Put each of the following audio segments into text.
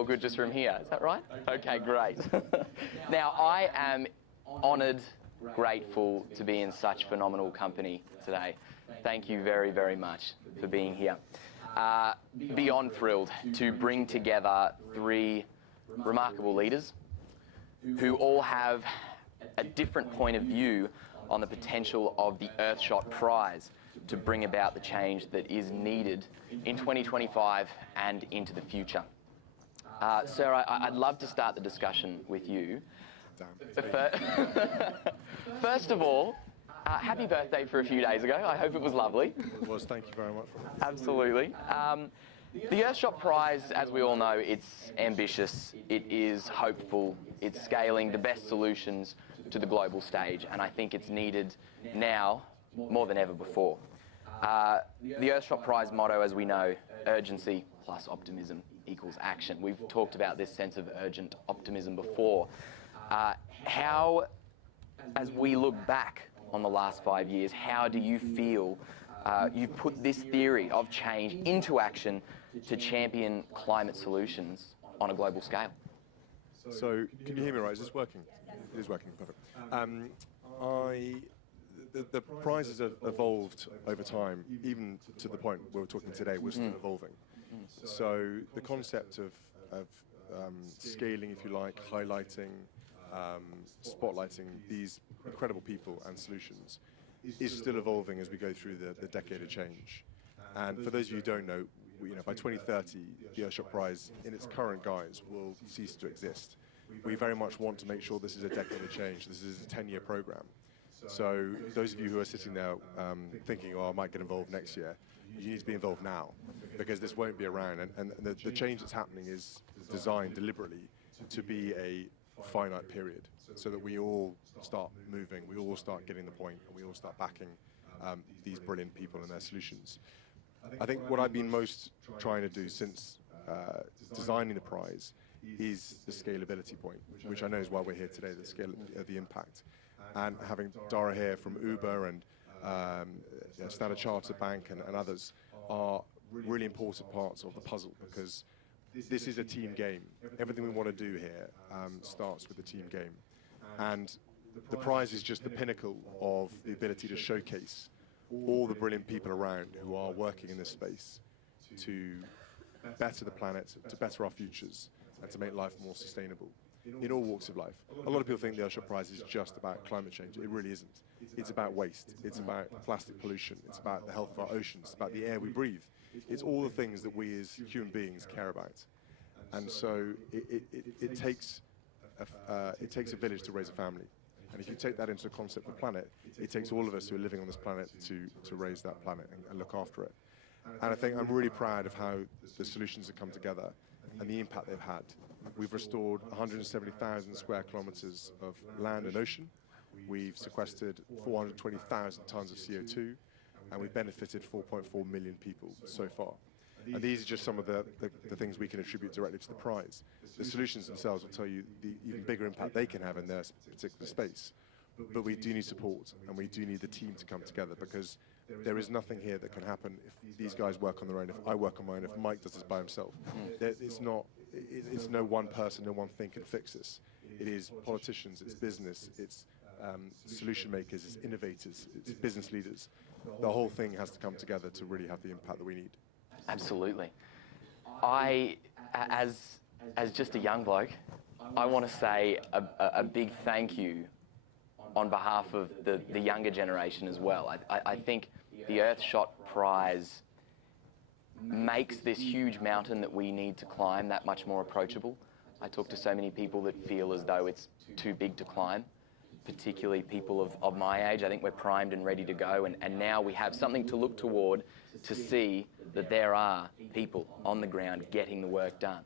all good just from here. Is that right? Okay, great. Now, I am honoured, grateful to be in such phenomenal company today. Thank you very, very much for being here. Beyond thrilled to bring together three remarkable leaders who all have a different point of view on the potential of the Earthshot Prize to bring about the change that is needed in 2025 and into the future. Sir, I'd love to start the discussion with you. First of all, happy birthday for a few days ago. I hope it was lovely. It was, thank you very much. Absolutely. The Earthshot Prize, as we all know, it's ambitious, it is hopeful, it's scaling the best solutions to the global stage, and I think it's needed now more than ever before. The Earthshot Prize motto, as we know, urgency plus optimism equals action. We've talked about this sense of urgent optimism before. How, as we look back on the last 5 years, how do you feel you've put this theory of change into action to champion climate solutions on a global scale? So, can you hear me right? Is this working? It is working, perfect. The prize has evolved over time, even to the point we were talking today, we're still evolving. So the concept of scaling, if you like, highlighting, spotlighting these incredible people and solutions is still evolving as we go through the decade of change. And for those of you who don't know, by 2030, the Earthshot Prize in its current guise will cease to exist. We very much want to make sure this is a decade of change. This is a 10-year program. So those of you who are sitting there thinking, oh, I might get involved next year, you need to be involved now, because this won't be around. And the change that's happening is designed deliberately to be a finite period, so that we all start moving, we all start getting the point, and we all start backing these brilliant people and their solutions. I think what I've been most trying to do since designing the prize is the scalability point, which I know is why we're here today, the scale of the impact. And having Dara here from Uber and Standard Chartered Bank and others are really important parts of the puzzle, because this is a team game. Everything we want to do here starts with a team game. And the prize is just the pinnacle of the ability to showcase all the brilliant people around who are working in this space to better the planet, to better our futures, and to make life more sustainable in all walks of life. A lot of people think the Earthshot Prize is just about climate change. It really isn't. It's about waste. It's about plastic pollution. It's about the health of our oceans. It's about the air we breathe. It's all the things that we as human beings care about. And so it takes a village to raise a family. And if you take that into the concept of the planet, it takes all of us who are living on this planet to raise that planet and look after it. And I think I'm really proud of how the solutions have come together and the impact they've had. We've restored 170,000 square kilometers of land and ocean. We've sequestered 420,000 tons of CO2, and we've benefited 4.4 million people so far. And these are just some of the things we can attribute directly to the prize. The solutions themselves will tell you the even bigger impact they can have in their particular space. But we do need support, and we do need the team to come together, because there is nothing here that can happen if these guys work on their own, if I work on my own, if Mike does this by himself. It's no one person, no one thing can fix this. It is politicians, it's business, it's solution makers, it's innovators, it's business leaders. The whole thing has to come together to really have the impact that we need. Absolutely. As just a young bloke, I want to say a big thank you on behalf of the younger generation as well. I think the Earthshot Prize makes this huge mountain that we need to climb that much more approachable. I talk to so many people that feel as though it's too big to climb, particularly people of my age. I think we're primed and ready to go, and now we have something to look toward to see that there are people on the ground getting the work done.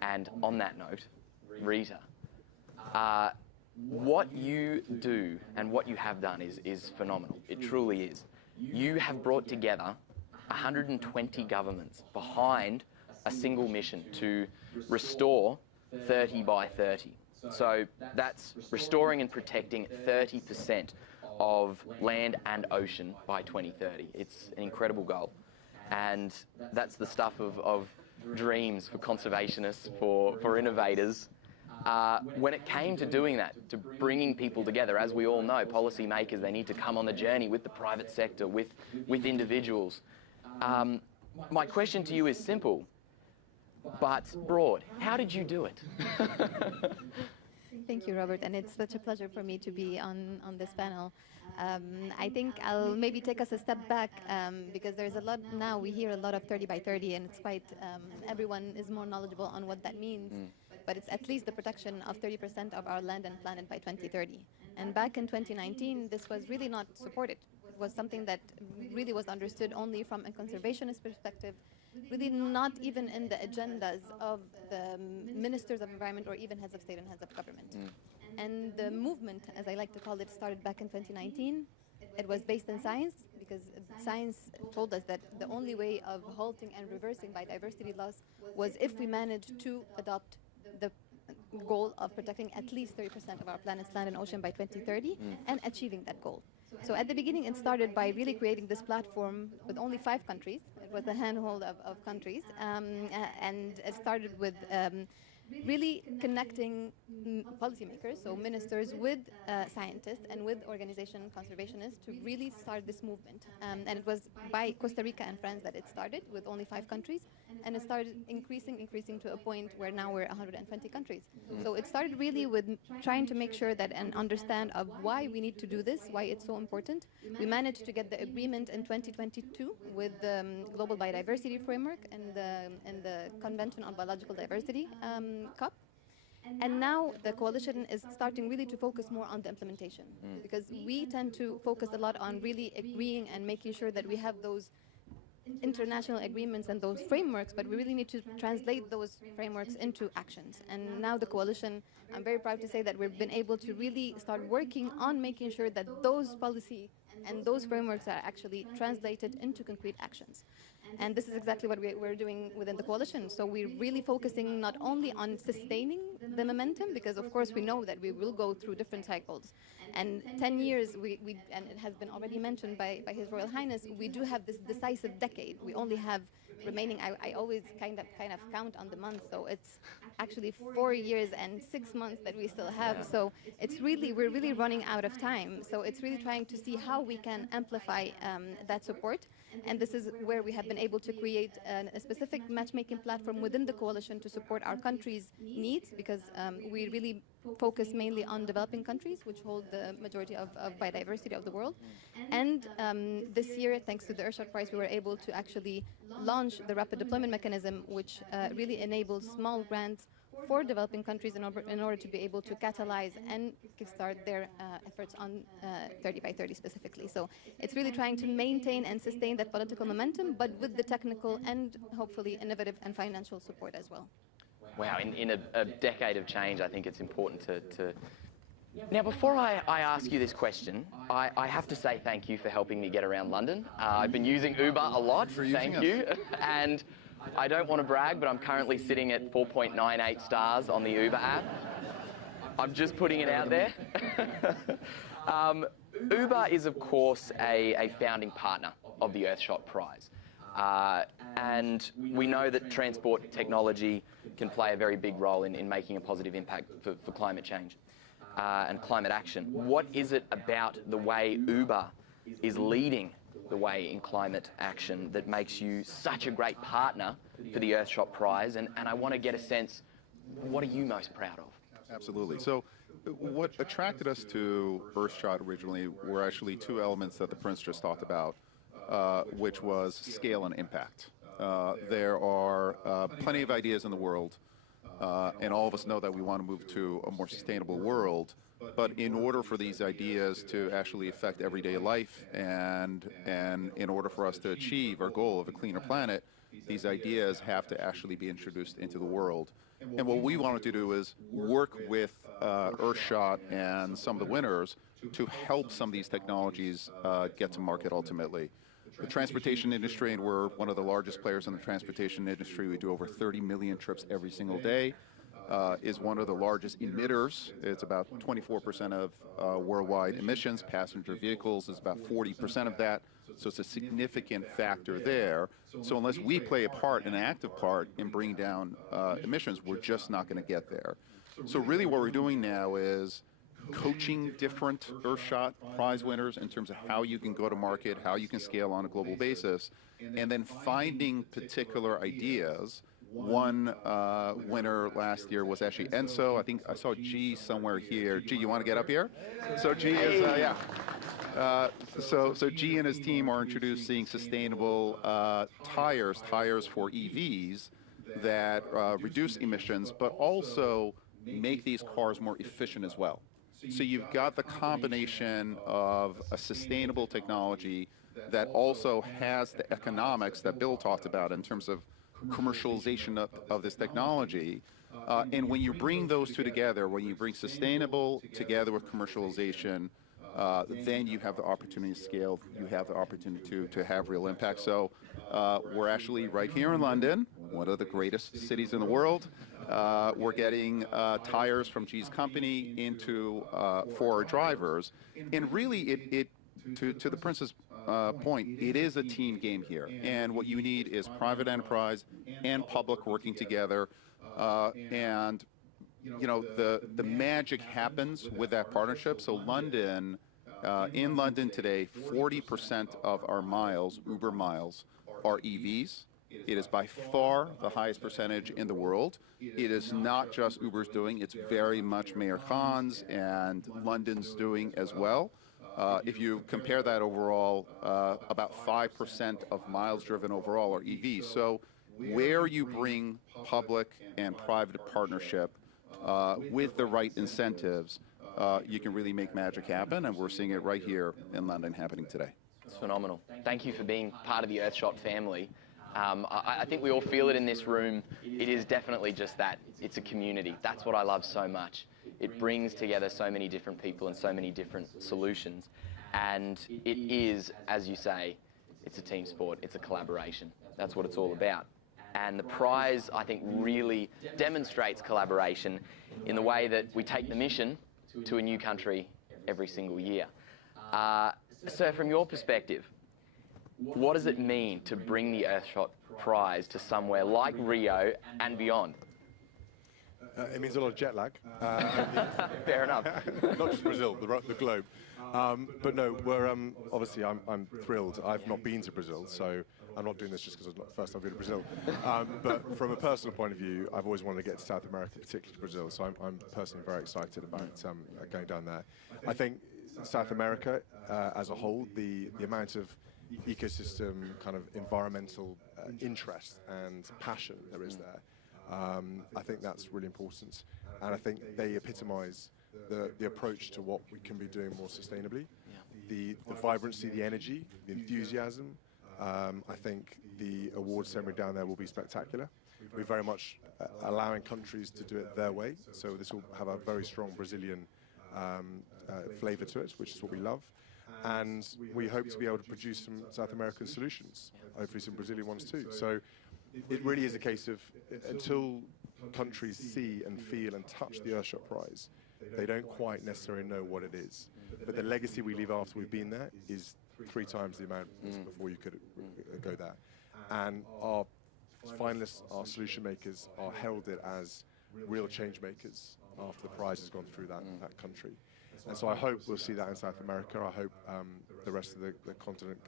And on that note, Rita, what you do and what you have done is phenomenal. It truly is. You have brought together 120 governments behind a single mission to restore 30 by 30. So that's restoring and protecting 30% of land and ocean by 2030. It's an incredible goal. And that's the stuff of dreams for conservationists, for innovators. When it came to doing that, to bringing people together, as we all know, policymakers, they need to come on the journey with the private sector, with individuals. My question to you is simple, but broad. How did you do it? Thank you, Robert, and it's such a pleasure for me to be on this panel. I think I'll maybe take us a step back because there's a lot now, we hear a lot of 30 by 30, and it's quite, everyone is more knowledgeable on what that means, but it's at least the protection of 30% of our land and planet by 2030. And back in 2019, this was really not supported. It was something that really was understood only from a conservationist perspective, really not even in the agendas of the ministers of environment or even heads of state and heads of government. And the movement, as I like to call it, started back in 2019. It was based in science because science told us that the only way of halting and reversing biodiversity loss was if we managed to adopt the goal of protecting at least 30% of our planet's land and ocean by 2030 and achieving that goal. So at the beginning, it started by really creating this platform with only 5 countries. It was a handful of countries, and it started with really connecting policymakers, so ministers, with scientists and with conservationists to really start this movement. And it was by Costa Rica and France that it started with only 5 countries, and it started increasing to a point where now we're 120 countries. So it started really with trying to make sure that and understand of why we need to do this, why it's so important. We managed to get the agreement in 2022 with the Global Biodiversity Framework and the Convention on Biological Diversity COP. And now the coalition is starting really to focus more on the implementation because we tend to focus a lot on really agreeing and making sure that we have those international agreements and those frameworks, but we really need to translate those frameworks into actions. And now the coalition, I'm very proud to say that we've been able to really start working on making sure that those policy and those frameworks are actually translated into concrete actions. And this is exactly what we're doing within the coalition. So we're really focusing not only on sustaining the momentum, because of course we know that we will go through different cycles. And 10 years, and it has been already mentioned by His Royal Highness, we do have this decisive decade. We only have remaining, I always kind of count on the months, so it's actually 4 years and 6 months that we still have. So it's really, we're really running out of time. So it's really trying to see how we can amplify that support. And this is where we have been able to create a specific matchmaking platform within the coalition to support our country's needs, because we really focus mainly on developing countries, which hold the majority of biodiversity of the world. And this year, thanks to the Earthshot Prize, we were able to actually launch the Rapid Deployment Mechanism, which really enables small grants for developing countries in order to be able to catalyze and kickstart their efforts on 30 by 30 specifically. So it's really trying to maintain and sustain that political momentum, but with the technical and hopefully innovative and financial support as well. Wow, in a decade of change, I think it's important to... Now, before I ask you this question, I have to say thank you for helping me get around London. I've been using Uber a lot, thank you. And I don't want to brag, but I'm currently sitting at 4.98 stars on the Uber app. I'm just putting it out there. Uber is, of course, a founding partner of the Earthshot Prize. And we know that transport technology can play a very big role in making a positive impact for climate change and climate action. What is it about the way Uber is leading the way in climate action that makes you such a great partner for the Earthshot Prize? And I want to get a sense, what are you most proud of? Absolutely. So what attracted us to Earthshot originally were actually 2 elements that the Prince just talked about, which was scale and impact. There are plenty of ideas in the world, and all of us know that we want to move to a more sustainable world. But in order for these ideas to actually affect everyday life and in order for us to achieve our goal of a cleaner planet, these ideas have to actually be introduced into the world. And what we wanted to do is work with Earthshot and some of the winners to help some of these technologies get to market ultimately. The transportation industry, and we're one of the largest players in the transportation industry. We do over 30 million trips every single day. is one of the largest emitters. It's about 24% of worldwide emissions. Passenger vehicles is about 40% of that. So it's a significant factor there. So unless we play a part, an active part in bringing down emissions, we're just not going to get there. So really what we're doing now is coaching different Earthshot prize winners in terms of how you can go to market, how you can scale on a global basis, and then finding particular ideas. One winner last year was actually Enso. I think I saw G somewhere here. G, you want to get up here? So G is, yeah. So G and his team are introducing sustainable tires for EVs that reduce emissions, but also make these cars more efficient as well. So you've got the combination of a sustainable technology that also has the economics that Bill talked about in terms of commercialization of this technology. And when you bring those two together, when you bring sustainable together with commercialization, then you have the opportunity to scale, you have the opportunity to have real impact. So we're actually right here in London, one of the greatest cities in the world. We're getting tires from G's company into for our drivers. And really, to the Prince's point, it is a team game here. And what you need is private enterprise and public working together. And you know, the magic happens with that partnership. So London, in London today, 40% of our miles, Uber miles, are EVs. It is by far the highest percentage in the world. It is not just Uber's doing, it's very much Mayor Khan's and London's doing as well. If you compare that overall, about 5% of miles driven overall are EVs. So where you bring public and private partnership with the right incentives, you can really make magic happen, and we're seeing it right here in London happening today. It's phenomenal. Thank you for being part of the Earthshot family. I think we all feel it in this room. It is definitely just that. It's a community. That's what I love so much. It brings together so many different people and so many different solutions. And it is, as you say, it's a team sport. It's a collaboration. That's what it's all about. And the prize, I think, really demonstrates collaboration in the way that we take the mission to a new country every single year. So from your perspective, what does it mean to bring the Earthshot prize to somewhere like Rio and beyond? It means a lot of jet lag. Fair enough. Not just Brazil, the globe. But no, we're obviously I'm thrilled. I've not been to Brazil, so I'm not doing this just because it's not the first time I've been to Brazil. But from a personal point of view, I've always wanted to get to South America, particularly to Brazil. So I'm personally very excited about going down there. I think South America as a whole, the amount of ecosystem kind of environmental interest and passion there is there, I think that's really important. And I think they epitomize the approach to what we can be doing more sustainably. The vibrancy, the energy, the enthusiasm. I think the award ceremony down there will be spectacular. We're very much allowing countries to do it their way. So this will have a very strong Brazilian flavor to it, which is what we love. And we hope to be able to produce some South American solutions, hopefully some Brazilian ones too. So it really is a case of until countries see and feel and touch the Earthshot prize, they don't quite necessarily know what it is. But the legacy we leave after we've been there is 3 times the amount before you could go there. And our finalists, our solution makers, are heralded as real change makers after the prize has gone through that country. And so I hope we'll see that in South America. I hope the rest of the continent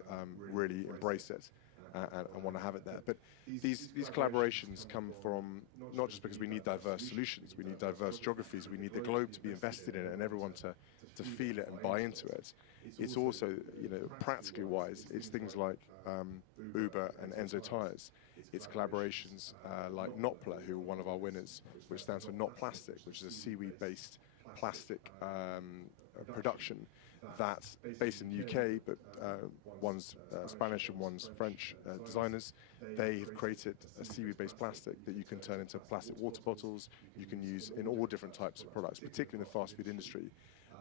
really embrace it and want to have it there. But these collaborations come from not just because we need diverse solutions, we need diverse geographies, we need the globe to be invested in it and everyone to feel it and buy into it. It's also, you know, practically wise, it's things like Uber and Enso tires. It's collaborations like Nopla, who are one of our winners, which stands for Not Plastic, which is a seaweed-based plastic production that's based in the UK, but one's Spanish and one's French designers. They have created a seaweed-based plastic that you can turn into plastic water bottles, you can use in all different types of products, particularly in the fast food industry.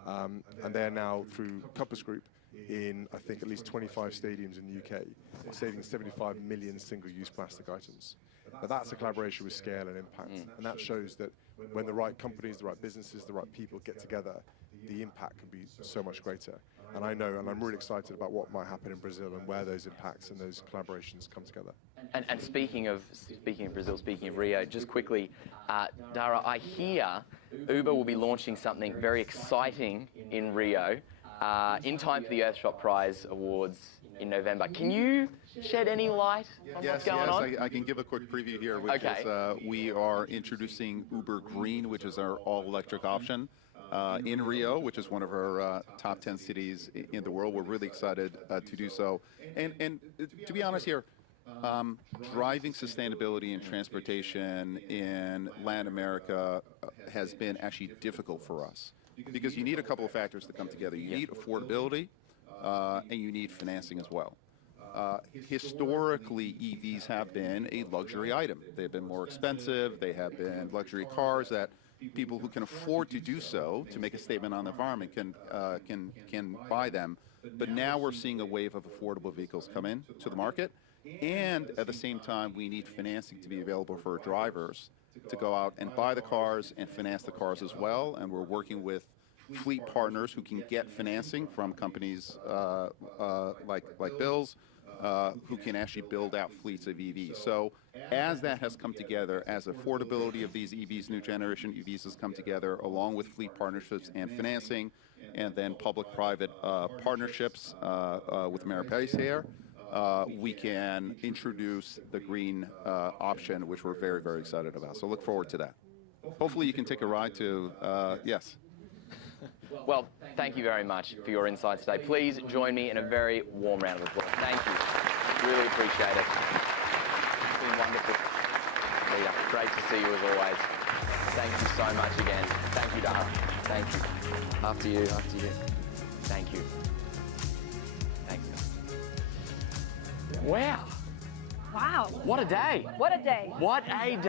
And they're now, through Compass Group, in I think at least 25 stadiums in the UK, saving 75 million single-use plastic items. But that's a collaboration with scale and impact, and that shows that when the right companies, the right businesses, the right people get together, the impact can be so much greater. And I know, and I'm really excited about what might happen in Brazil and where those impacts and those collaborations come together. And speaking of Brazil, speaking of Rio, just quickly, Dara, I hear Uber will be launching something very exciting in Rio in time for the Earthshot Prize Awards in November. Can you shed any light on what's going on? I can give a quick preview here, which is we are introducing Uber Green, which is our all-electric option. In Rio, which is one of our top 10 cities in the world. We're really excited to do so. And to be honest here, driving sustainability in transportation in Latin America has been actually difficult for us because you need a couple of factors to come together. You need affordability and you need financing as well. Historically, EVs have been a luxury item. They've been more expensive. They have been luxury cars that people who can afford to do so, to make a statement on the environment, can buy them. But now we're seeing a wave of affordable vehicles come in to the market. And at the same time, we need financing to be available for drivers to go out and buy the cars and finance the cars as well. And we're working with fleet partners who can get financing from companies like Bill's, who can actually build out fleets of EVs. So as that has come together, as affordability of these EVs, new generation EVs has come together, along with fleet partnerships and financing, and then public-private partnerships with Ameripace here, we can introduce the green option, which we're very, very excited about. So look forward to that. Hopefully you can take a ride to, yes. Well, thank you very much for your insights today. Please join me in a very warm round of applause. Thank you. Really appreciate it. It's been wonderful. Leader, great to see you as always. Thank you so much again. Thank you, Dara. Thank you. After you, after you. Thank you. Thanks. Wow. Wow. What a day. What a day. What a day.